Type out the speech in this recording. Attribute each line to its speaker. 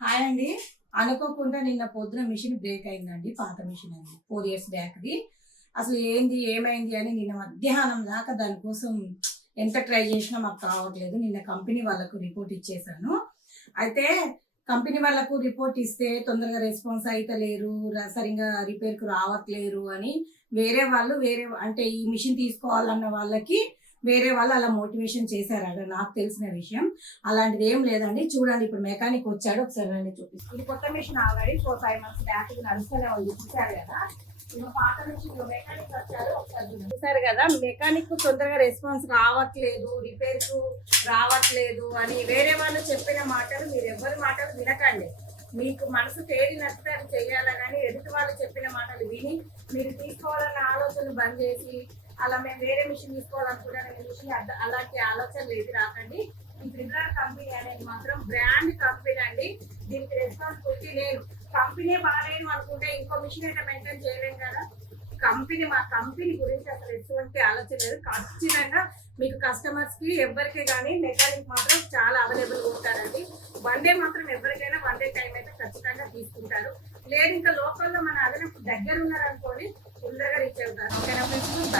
Speaker 1: Hi అండి. అనుకోకుండా నిన్న పొద్దున మిషన్ బ్రేక్ అయిందండి పాత మిషన్ అండి. ఫోర్ ఇయర్స్ బ్యాక్ది అసలు ఏంది ఏమైంది అని నిన్న మధ్యాహ్నం దాకా దానికోసం ఎంత ట్రై చేసినా మాకు కావట్లేదు. నిన్న కంపెనీ వాళ్ళకు రిపోర్ట్ ఇచ్చేసాను. అయితే కంపెనీ వాళ్ళకు రిపోర్ట్ ఇస్తే తొందరగా రెస్పాన్స్ అవుతలేరు సరిగ్గా సరిగా రిపేర్కు రావట్లేరు అని వేరే వాళ్ళు వేరే అంటే ఈ మిషన్ తీసుకోవాలన్న వాళ్ళకి వేరే వాళ్ళు అలా మోటివేషన్ చేశారట నాకు తెలిసిన విషయం. అలాంటిది ఏం లేదండి. చూడండి ఇప్పుడు మెకానిక్ వచ్చాడు. ఒకసారి రండి చూపిస్తాను. ఇది కొత్త machine already four five months back నడుస్తూనే ఉంది. చూసారు కదా? ఇప్పుడు పాత మెకానిక్ వచ్చారు. ఒకసారి చూసారు కదా? మెకానిక్ తొందరగా రెస్పాన్స్ రావట్లేదు రిపేర్ రావట్లేదు అని వేరే వాళ్ళు చెప్పిన మాటలు మీరు ఎవరి మాటలు వినకండి. మీకు మనసు తేలినట్టు అది చెయ్యాలా కానీ ఎదుటి వాళ్ళు చెప్పిన మాటలు విని మీరు తీసుకోవాలన్న ఆలోచన బంద్ చేసి అలా మేము వేరే మిషన్ తీసుకోవాలనుకుంటాను మిషన్ అలాంటి ఆలోచన లేదు రాకండి ఈ ట్రిబ్లర్ కంపెనీ అనేది మాత్రం బ్రాండ్ కంపెనీ అండి. దీనికి రెస్పాన్సిబిలిటీ లేదు. కంపెనీ బాగాలేదు అనుకుంటే ఇంకో మిషన్ అయితే మెయింటైన్ చేయలేం కదా. కంపెనీ మా కంపెనీ గురించి అసలు ఎటువంటి ఆలోచన లేదు. ఖచ్చితంగా మీకు కస్టమర్స్కి ఎవరికి కానీ మెకానిక్ మాత్రం చాలా అవైలబుల్ ఉంటారండి. వన్ డే మాత్రం ఎవరికైనా వన్ డే టైం అయితే ఖచ్చితంగా తీసుకుంటారు. లేదు ఇంకా లోకల్లో మన అదనపు దగ్గర ఉన్నారనుకోండి తొందరగా రీచ్ అవుతారు. ఓకేనా ఫ్రెండ్స్